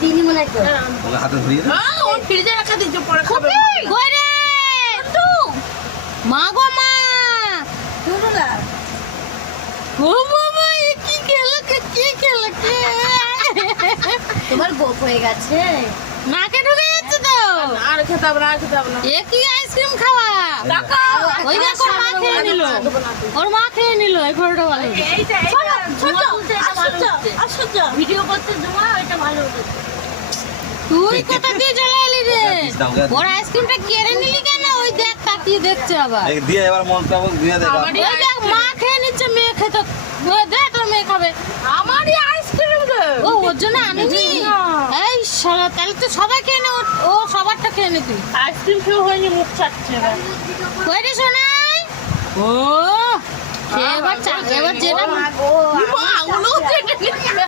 দিনই মনে তো ওকে হাতে ধরিয়ে দে। ও ফ্রিজে রাখা দিচ্ছে পরে খাবে কই রে মা গো মা দুলা ও বাবা এ কি খেলা কি খেলা কে তোমার গোপ হয়ে গেছে নাকে ঢুকে যাচ্ছে তো আর খেতে হবে না আর খেতে হবে না এ কি আইসক্রিম খাওয়া টাকা ওই দেখো মা খেয়ে নিল ওর মা খেয়ে নিল এই ঘরটা ভালো এইটা ভিডিও করতে জমা এটা ভালো হতো তুই কোথা দিয়ে চলে এলি রে দিস না ওকে। ওর আইসক্রিমটা কেড়ে নিলি কেন ওই দেখ তাকিয়ে দেখছে আবার এই দিয়ে এবার মনটা দিয়ে দে বাবা। ওই দেখ মা খেয়ে নিচ্ছে মেয়ে খেতে দে তোর মেয়ে খাবে আমারই আইসক্রিম দে ও ওর জন্য আনিনি এই শালা তাহলে তো সবাই খেয়ে নে ও সবারটা খেয়ে নে তুই আইসক্রিম খেয়ে হয়নি মুখ চাচ্ছে এবার কই রে সোনাই ও সে এবার যেটা মা গো আঙুলও কেটে নিচ্ছে